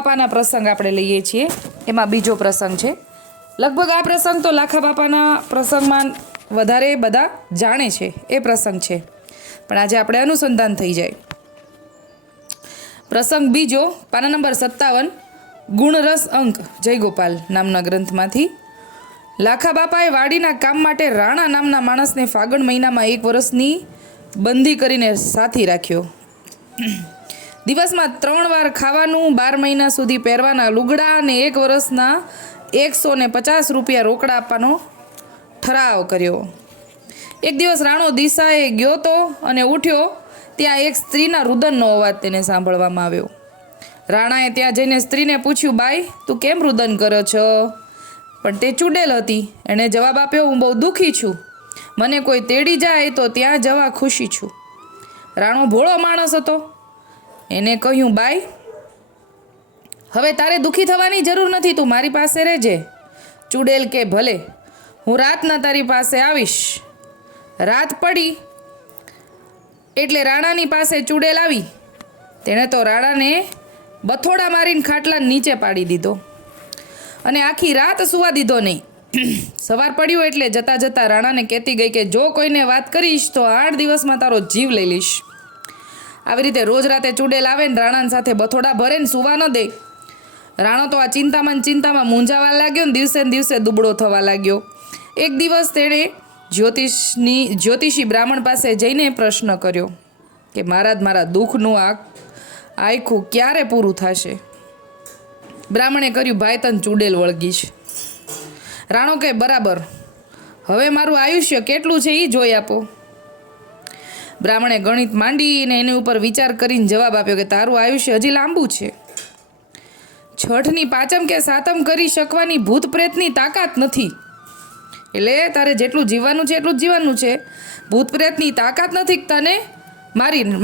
બાપાના પ્રસંગ આપણે લઈએ છીએ, એમાં બીજો પ્રસંગ છે. લગભગ આ પ્રસંગ તો લાખા બાપાના પ્રસંગમાં વધારે બધા જાણે છે, એ પ્રસંગ છે, પણ આજે આપણે અનુસંધાન થઈ જાય. પ્રસંગ બીજો, પાના નંબર 57, ગુણરસ અંક જયગોપાલ નામના ગ્રંથમાંથી. લાખા બાપાએ વાડીના કામ માટે રાણા નામના માણસને ફાગણ મહિનામાં 1 વર્ષની બંધી કરીને સાથી રાખ્યો. દિવસમાં 3 વાર ખાવાનું, 12 મહિના સુધી પહેરવાના લુગડા અને 1 વર્ષના 150 રૂપિયા રોકડા આપવાનો ઠરાવ કર્યો. એક દિવસ રાણો દિશાએ ગયો તો અને ઉઠ્યો ત્યાં એક સ્ત્રીના રુદનનો અવાજ તેને સાંભળવામાં આવ્યો. રાણાએ ત્યાં જઈને સ્ત્રીને પૂછ્યું, બાઈ, તું કેમ રુદન કરો છો? પણ તે ચૂડેલ હતી. એણે જવાબ આપ્યો, હું બહુ દુઃખી છું. મને કોઈ તેડી જાય તો ત્યાં જવા ખુશી છું. રાણો ભોળો માણસ હતો. એને કહ્યું, બાઈ, હવે તારે દુઃખી થવાની જરૂર નથી, તું મારી પાસે રહેજે. ચૂડેલ કે ભલે, હું રાતના તારી પાસે આવીશ. રાત પડી એટલે રાણાની પાસે ચૂડેલ આવી. તેણે તો રાણાને બથોડા મારીને ખાટલા નીચે પાડી દીધો અને આખી રાત સુવા દીધો નહીં. સવાર પડ્યું એટલે જતાં જતાં રાણાને કહેતી ગઈ કે જો કોઈને વાત કરીશ તો 8 દિવસમાં તારો જીવ લઈ લઈશ. આવી રીતે રોજ રાતે ચૂડેલ આવે ને રાણાની સાથે બથોડા ભરે ને સુવા ન દે. રાણો તો આ ચિંતામાં મૂંઝાવા લાગ્યો ને દિવસે દુબળો થવા લાગ્યો. એક દિવસ તેણે જ્યોતિષી બ્રાહ્મણ પાસે જઈને પ્રશ્ન કર્યો કે મારા દુઃખનું આખું ક્યારે પૂરું થશે? બ્રાહ્મણે કર્યું, ભાઈ, તને ચૂડેલ વળગીશ. રાણો કે બરાબર, હવે મારું આયુષ્ય કેટલું છે એ જોઈ આપો. બ્રાહ્મણે ગણિત માંડીને એની ઉપર વિચાર કરીને જવાબ આપ્યો કે તારું આયુષ્ય હજી લાંબુ છે. છઠની પાંચમ કે સાતમ કરી શકવાની ભૂત પ્રેતની તાકાત નથી. એટલે તારે જેટલું જીવવાનું છે એટલું જ જીવવાનું છે. ભૂત પ્રેતની તાકાત નથી તને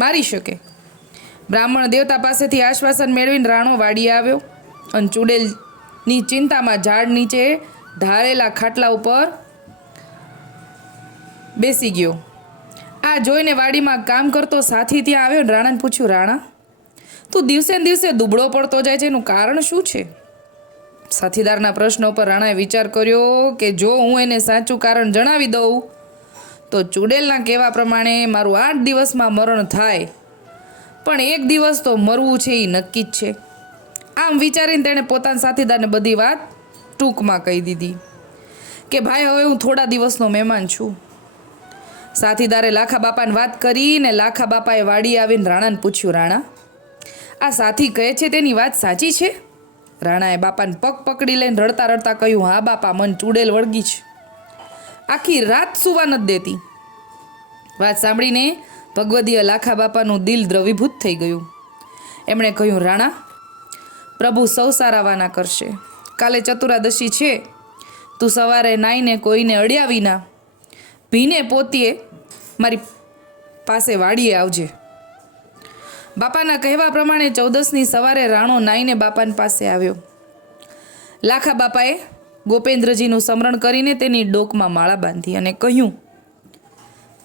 મારી શકે. બ્રાહ્મણ દેવતા પાસેથી આશ્વાસન મેળવીને રાણો વાડીએ આવ્યો અને ચૂડેલની ચિંતામાં ઝાડ નીચે ઢાળેલા ખાટલા ઉપર બેસી ગયો. આ જોઈને વાડીમાં કામ કરતો સાથી ત્યાં આવ્યો ને રાણાને પૂછ્યું, રાણા, તું દિવસે ને દિવસે દુબળો પડતો જાય છે, એનું કારણ શું છે? સાથીદારના પ્રશ્ન ઉપર રાણાએ વિચાર કર્યો કે જો હું એને સાચું કારણ જણાવી દઉં તો ચૂડેલના કહેવા પ્રમાણે મારું 8 દિવસમાં મરણ થાય, પણ 1 દિવસ તો મરવું છે એ નક્કી જ છે. આમ વિચારીને તેણે પોતાના સાથીદારને બધી વાત ટૂંકમાં કહી દીધી કે ભાઈ, હવે હું થોડા દિવસનો મહેમાન છું. સાથીદારે લાખા બાપાને વાત કરીને લાખા બાપાએ વાડી આવીને રાણાને પૂછ્યું, રાણા, આ સાથી કહે છે તેની વાત સાચી છે? રાણાએ બાપાને પગ પકડી લઈને રડતા રડતા કહ્યું, હા બાપા, મન ચૂડેલ વળગી છે, આખી રાત સુવા નથી દેતી. વાત સાંભળીને ભગવદીય લાખા બાપાનું દિલ દ્રવીભૂત થઈ ગયું. એમણે કહ્યું, રાણા, પ્રભુ સૌ સારા વાના કરશે. કાલે ચતુરાદશી છે. તું સવારે નાઈને કોઈને અડ્યા વિના ભીને પોતીએ મારી પાસે વાડીએ આવજે. બાપાના કહેવા પ્રમાણે 14ની સવારે રાણો નાઈને બાપાની પાસે આવ્યો. લાખા બાપાએ ગોપેન્દ્રજીનું સ્મરણ કરીને તેની ડોકમાં માળા બાંધી અને કહ્યું,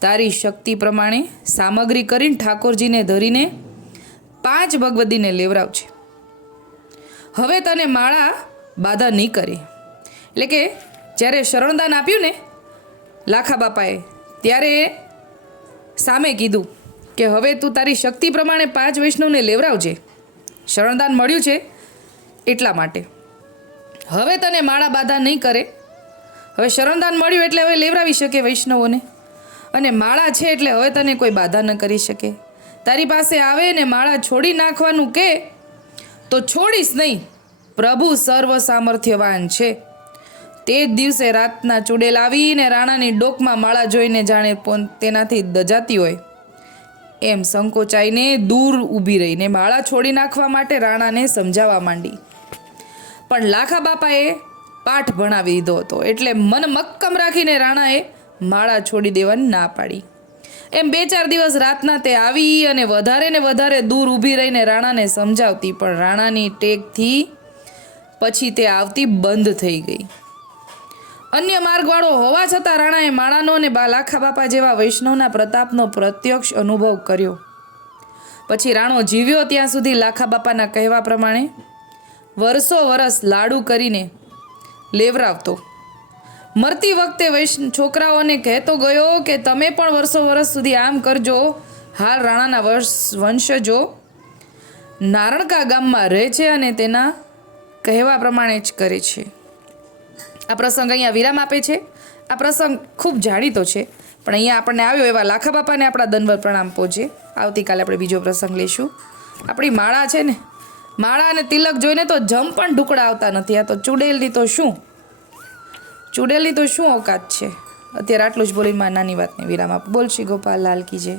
તારી શક્તિ પ્રમાણે સામગ્રી કરીને ઠાકોરજીને ધરીને 5 ભગવદીને લેવરાવજે. હવે તને માળા બાધા નહીં કરે. એટલે કે જ્યારે શરણદાન આપ્યું ને લાખા બાપાએ, ત્યારે સામે કીધું કે હવે તું તારી શક્તિ પ્રમાણે 5 વૈષ્ણવને લેવરાવજે. શરણદાન મળ્યું છે એટલા માટે. હવે તને માળા બાધા નહીં કરે. હવે શરણદાન મળ્યું એટલે હવે લેવરાવી શકે વૈષ્ણવોને, અને માળા છે એટલે હવે તને કોઈ બાધા ન કરી શકે. તારી પાસે આવે ને માળા છોડી નાખવાનું કે તો છોડીશ નહીં. પ્રભુ સર્વ સામર્થ્યવાન છે. તે જ દિવસે રાતના ચૂડેલ આવીને રાણાની ડોકમાં માળા જોઈને જાણે તેનાથી દજાતી હોય એમ સંકોચાઈને દૂર ઊભી રહીને માળા છોડી નાખવા માટે રાણાને સમજાવવા માંડી. પણ લાખા બાપાએ પાઠ ભણાવી દીધો હતો એટલે મન મક્કમ રાખીને રાણાએ માળા છોડી દેવાની ના પાડી. એમ 2-4 દિવસ રાતના તે આવી અને વધારે ને વધારે દૂર ઊભી રહીને રાણાને સમજાવતી, પણ રાણાની ટેકથી પછી તે આવતી બંધ થઈ ગઈ. અન્ય માર્ગવાળો હોવા છતાં રાણાએ માળાનો અને લાખા બાપા જેવા વૈષ્ણવના પ્રતાપનો પ્રત્યક્ષ અનુભવ કર્યો. પછી રાણો જીવ્યો ત્યાં સુધી લાખા બાપાના કહેવા પ્રમાણે વર્ષો વરસ લાડુ કરીને લેવરાવતો. મરતી વખતે છોકરાઓને કહેતો ગયો કે તમે પણ વર્ષો વર્ષ સુધી આમ કરજો. હાલ રાણાના વંશજો નારણકા ગામમાં રહે છે અને તેના કહેવા પ્રમાણે જ કરે છે. આ પ્રસંગ અહીંયા વિરામ આપે છે. આ પ્રસંગ ખૂબ જાણીતો છે, પણ અહીંયા આપણને આવ્યો એવા લાખા બાપાને આપણા દંડવત પ્રણામ પહોંચે. આવતીકાલે આપણે બીજો પ્રસંગ લઈશું. આપણી માળા છે ને, માળા અને તિલક જોઈને તો જમ પણ ઢુકડા આવતા નથી. આ તો ચૂડેલની તો શું ઓકાત છે. અત્યારે આટલું જ બોલીને મારી નાની વાતને વિરામ આપ. બોલ શ્રી ગોપાલ લાલ કી જય.